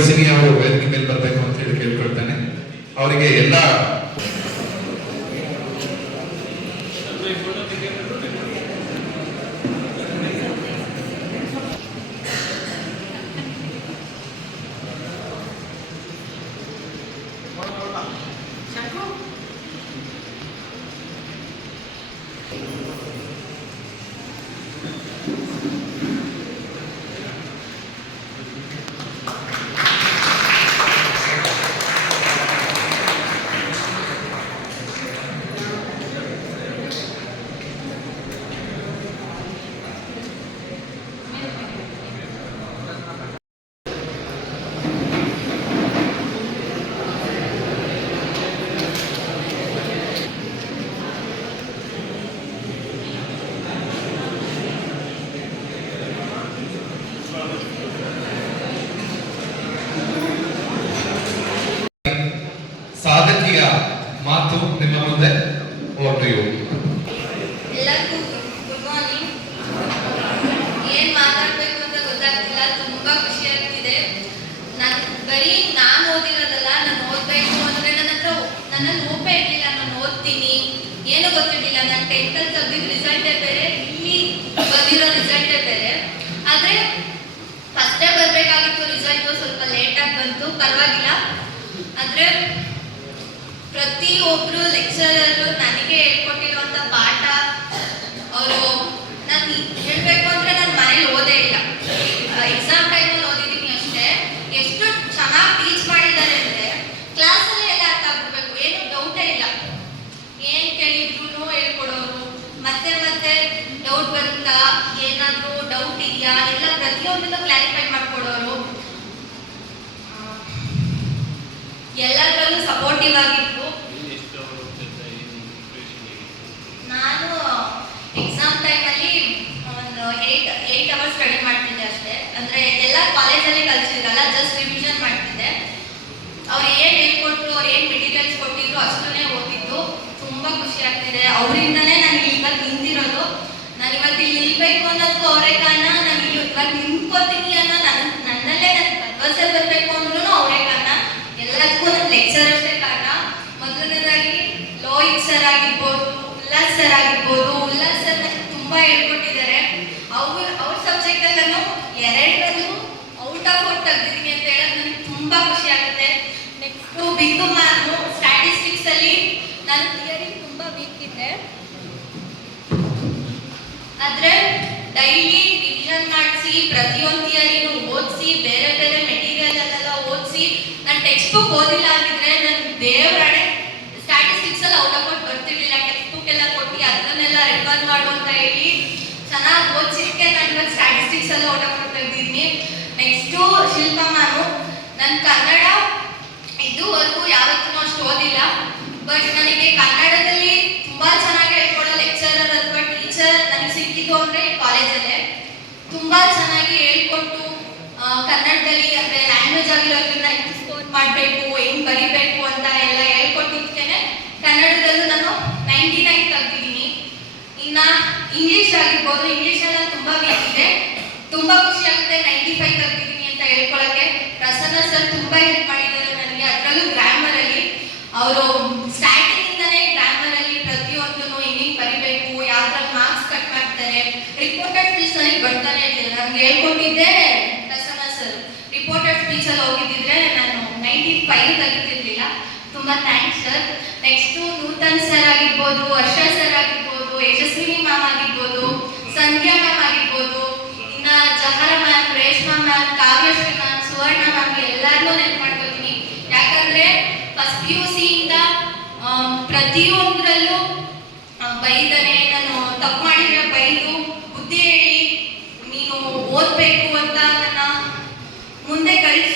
ಅವರು ವೇದಿಕೆ ಮೇಲೆ ಬರಬೇಕು ಅಂತ ಹೇಳಿ ಕೇಳ್ಕೊಳ್ತಾನೆ. ಅವರಿಗೆ ಎಲ್ಲ ಸಾಧಕಿಯ ಮಾತು ನಿಮ್ಮ ಮುಂದೆ. Over to you. ಎಲ್ಲರಿಗೂ ಗುಡ್ ಮಾರ್ನಿಂಗ್. ಏನ್ ಮಾತಾಡ್ಬೇಕು ಅಂತ ಗೊತ್ತಾಗ್ತಿಲ್ಲ, ತುಂಬಾ ಖುಷಿ ಆಗ್ತಿದೆ. ನಾನು ಓದಿರೋದಲ್ಲ, ನಾನು ಓದ್ಬೇಕು ಅಂದ್ರೆ ನನ್ನಲ್ಲಿ ಓಪೇ ಇರ್ಲಿಲ್ಲ. ನಾನು ಓದ್ತೀನಿ ಏನು ಗೊತ್ತಿರ್ಲಿಲ್ಲ. ನಾನು 10th ಅಲ್ಲಿ ತೆಗ್ದಿದ್ದ ರಿಸಲ್ಟೇ ಬೇರೆ, ಇಲ್ಲಿ ಬಂದಿರೋ ರಿಸಲ್ಟೇ ಬೇರೆ. ಆದ್ರೆ ಫಸ್ಟೇ ಬರ್ಬೇಕಾಗಿತ್ತು ರಿಸಲ್ಟ್, ಸ್ವಲ್ಪ ಲೇಟ್ ಆಗಿ ಬಂತು, ಪರವಾಗಿಲ್ಲ. ಆದ್ರೆ ಪ್ರತಿಯೊಬ್ರು ಲೆಕ್ಚರರು ನನಗೆ ಹೇಳ್ಕೊಟ್ಟಿರುವಂತ ಪಾಠ, ಅವರು ನಾನು ಹೇಳ್ಬೇಕು ಅಂದ್ರೆ ನಾನು ಮನೇಲಿ ಓದೇ ಇಲ್ಲ, ಎಕ್ಸಾಮ್ ಟೈಮಲ್ಲಿ ಓದಿದ್ದೀನಿ ಅಷ್ಟೇ. ಎಷ್ಟು ಚೆನ್ನಾಗಿ ಟೀಚ್ ಮಾಡಿದ್ದಾರೆ ಅಂದ್ರೆ ಕ್ಲಾಸಲ್ಲೇ ಎಲ್ಲ ಅರ್ಥ ಆಗ್ಬಿಡ್ಬೇಕು, ಏನು ಡೌಟೇ ಇಲ್ಲ. ಏನ್ ಕೇಳಿದ್ರು ಹೇಳ್ಕೊಡೋರು, ಮತ್ತೆ ಮತ್ತೆ ಡೌಟ್ ಬಂತ, ಏನಾದ್ರೂ ಡೌಟ್ ಇದೆಯಾ ಎಲ್ಲ ಪ್ರತಿಯೊಂದನ್ನು ಕ್ಲಾರಿಫೈ ಮಾಡ್ಕೊಡೋರು. ಎಲ್ಲರಲ್ಲೂ ಸಪೋರ್ಟಿವ್ ಆಗಿತ್ತು. ನಾನು ಎಕ್ಸಾಮ್ ಟೈಮಲ್ಲಿ ಒಂದು 8 ಅವರ್ಸ್ ಸ್ಟಡಿ ಮಾಡ್ತಿದ್ದೆ ಅಷ್ಟೇ. ಅಂದ್ರೆ ಎಲ್ಲ ಕಾಲೇಜಲ್ಲಿ ಕಲಿಸಿದ್ರಲ್ಲ, ಜಸ್ಟ್ ರಿವಿಷನ್ ಮಾಡ್ತಿದ್ದೆ. ಅವ್ರು ಏನ್ ಹೇಳ್ಕೊಟ್ರು, ಅವ್ರು ಏನ್ ಮೆಟೀರಿಯಲ್ಸ್ ಕೊಟ್ಟಿದ್ರು ಅಷ್ಟನ್ನೇ ಓದಿದ್ದು. ತುಂಬಾ ಖುಷಿ ಆಗ್ತಿದೆ. ಅವರಿಂದನೇ ನಾನು ಇವತ್ತು ನಿಂತಿರೋದು. ನಾನು ಇವತ್ತು ಇಲ್ಲಿ ನಿಲ್ಬೇಕು ಅನ್ನೋದಕ್ಕೂ ಅವರೇ ಕಾರಣ. ನಾನು ಇವತ್ತು ನಿಂತ್ಕೋತೀನಿ ಅನ್ನೋ ನನ್ನಲ್ಲೇ ನನ್ಗೆ ಭರವಸೆ ಬರಬೇಕು ಅಂದ್ರೂ ಅವರೇ ಕಾರಣ. ಎಲ್ಲದಕ್ಕೂ ನನ್ನ ಲೆಕ್ಚರರ್ಸೇ ಕಾರಣ. ಮೊದಲನೇದಾಗಿ ಲೋಹಿತ್ ಸರ್ ಆಗಿರ್ಬೋದು, ಉಲ್ಲಾಸ್ ಸರ್ ಆಗಿರ್ಬೋದು. ಉಲ್ಲಾಸ್ ಸರ್ ನನಗೆ ತುಂಬಾ ಹೇಳ್ಕೊಟ್ಟಿದ್ದಾರೆ. ಅವ್ರ ಸಬ್ಜೆಕ್ಟ್ ಅಲ್ಲಿ ನಾನು 2ರಲ್ಲೂ ಔಟ್ ಆಫ್ ಔಟ್ ತೆಗ್ದಿದ್ದೀನಿ ಅಂತ ಹೇಳೋದು ನನಗೆ ತುಂಬಾ ಖುಷಿ ಆಗುತ್ತೆ. ನೆಕ್ಸ್ಟ್ ಬಿಂದು ಮ್ಯಾಮ್, ಸ್ಟ್ಯಾಟಿಸ್ಟಿಕ್ಸ್ ಅಲ್ಲಿ ನಾನು ಥಿಯರಿ ತುಂಬಾ ವೀಕ್ ಇದ್ದೆ. ಆದ್ರೆ ಡೈಲಿ ರಿವಿಷನ್ ಮಾಡಿಸಿ, ಪ್ರತಿಯೊಂದು ಥಿಯರಿನೂ ಓದಿಸಿ, ಬೇರೆ ಬೇರೆ ಮೆಟೀರಿಯಲ್ ಅಲ್ಲೆಲ್ಲ ಓದಿಸಿ, ನಾನು ಟೆಕ್ಸ್ಟ್ ಬುಕ್ ಓದಿಲ್ಲ ಆಗಿದ್ರೆ ನನ್ನ ದೇವರಾಣೆ ಸ್ಟ್ಯಾಟಿಸ್ಟಿಕ್ಸ್ ಅಲ್ಲಿ ಔಟ್ ಆಫ್ ಔಟ್ ಬರ್ತಿರ್ಲಿಲ್ಲ. ಟೆಕ್ಸ್ಟ್ ಬುಕ್ ಎಲ್ಲ ಕೊಟ್ಟು ಅದನ್ನೆಲ್ಲ ರೆಫರ್ ಮಾಡು ಅಂತ ಹೇಳಿ ಚೆನ್ನಾಗಿ ಓದಿಸಿಕ್ಕೆ ನಾನು ಇವತ್ತು ಸ್ಟ್ಯಾಟಿಸ್ಟಿಕ್ಸ್ ಎಲ್ಲ ಔಟ್ ಆಫ್ ಔಟ್ ತೆಗ್ದಿದ್ದೀನಿ. ನೆಕ್ಸ್ಟು ಶಿಲ್ಪಾ ಮ್ಯಾಮು, ನನ್ನ ಕನ್ನಡ ಇದುವರೆಗೂ ಯಾವತ್ತೂ ಅಷ್ಟು ಓದಿಲ್ಲ, ಬಟ್ ನನಗೆ ಕನ್ನಡದಲ್ಲಿ ತುಂಬಾ ಚೆನ್ನಾಗಿ ಹೇಳ್ಕೊಡೋ ಲೆಕ್ಚರರ್ ಅಥವಾ ಟೀಚರ್ ನನಗೆ ಸಿಕ್ಕಿದ್ದು ಅಂದ್ರೆ ಕಾಲೇಜಲ್ಲೇ. ತುಂಬಾ ಚೆನ್ನಾಗಿ ಹೇಳ್ಕೊಟ್ಟು ಕನ್ನಡದಲ್ಲಿ ಅಂದ್ರೆ ಲ್ಯಾಂಗ್ವೇಜ್ ಆಗಿರೋದ್ರಿಂದ ಹೆಂಗ್ ಸ್ಕೋರ್ ಮಾಡಬೇಕು, ಹೆಂಗ್ ಬರಿಬೇಕು ಅಂತ ಎಲ್ಲ ಹೇಳ್ಕೊಟ್ಟಿದ್ದೇನೆ. ಕನ್ನಡದಲ್ಲೂ ನಾನು 99 ತೆಗ್ದಿದ್ದೀನಿ. ಇನ್ನ ಇಂಗ್ಲಿಷ್ ಆಗಿರ್ಬೋದು, ಇಂಗ್ಲಿಷ್ ಎಲ್ಲ ತುಂಬಾ ವೀಕ್ ಇದೆ. ತುಂಬಾ ಖುಷಿ ಆಗುತ್ತೆ 95 ತೆಗ್ದಿದ್ದೀನಿ ಅಂತ ಹೇಳ್ಕೊಳಕ್ಕೆ. ಪ್ರಸನ್ನ ಸರ್ ತುಂಬಾ ಹೆಲ್ಪ್ ಮಾಡಿದ್ದಾರೆ ನನಗೆ, ಅದರಲ್ಲೂ ಗ್ರಾಮರ್ ಅಲ್ಲಿ. ಅವರು ಸ್ಟಾರ್ಟಿಂಗ್ ಇಂದಾನೇ ಗ್ರಾಮರ್ ಅಲ್ಲಿ ಪ್ರತಿಯೊಂದನ್ನು ಹೆಂಗ್ ಬರಿಬೇಕು, ಯಾವ್ದ್ರಲ್ಲಿ ಮಾರ್ಕ್ಸ್ ಕಟ್ ಮಾಡ್ತಾರೆ. ರಿಪೋರ್ಟೆಡ್ ಸ್ಪೀಚ್ ನನಗೆ ಬರ್ತಾನೆ ಇರಲಿಲ್ಲ, ನನ್ಗೆ ಹೇಳ್ಕೊಟ್ಟಿದ್ದೆ ಪ್ರಸನ್ನ ಸರ್. ರಿಪೋರ್ಟೆಡ್ ಸ್ಪೀಚ್ ಅಲ್ಲಿ ಹೋಗಿದ್ದಿದ್ರೆ ನಾನು 95 ತೆಗಿತಿರ್ಲಿಲ್ಲ. ತುಂಬಾ thanks sir. Next Nutan sir ಆಗಿರ್ಬೋದು, ವರ್ಷ ಸರ್ ಆಗಿರ್ಬೋದು, ಯಶಸ್ವಿನಿ ಮ್ಯಾಮ್ ಆಗಿರ್ಬೋದು, ಸಂಧ್ಯಾ ಮ್ಯಾಮ್ ಆಗಿರ್ಬೋದು, ಇನ್ನ Zahara ma'am, Reshma ma'am, Kavyashree ma'am, Suvarna ma'am ಎಲ್ಲಾರನ್ನೂ ನೆನ್ಪು ಮಾಡ್ಕೊತೀನಿ. ಯಾಕಂದ್ರೆ ಫಸ್ಟ್ PUC ಇಂದ ಪ್ರತಿಯೊಂದರಲ್ಲೂ ಬೈದಾನೆ, ನಾನು ತಪ್ಪು ಮಾಡಿದ್ರೆ ಬೈದು ಬುದ್ಧಿ ಹೇಳಿ ನೀನು ಓದ್ಬೇಕು ಅಂತ ನನ್ನ ಮುಂದೆ ಕಳಿಸಿ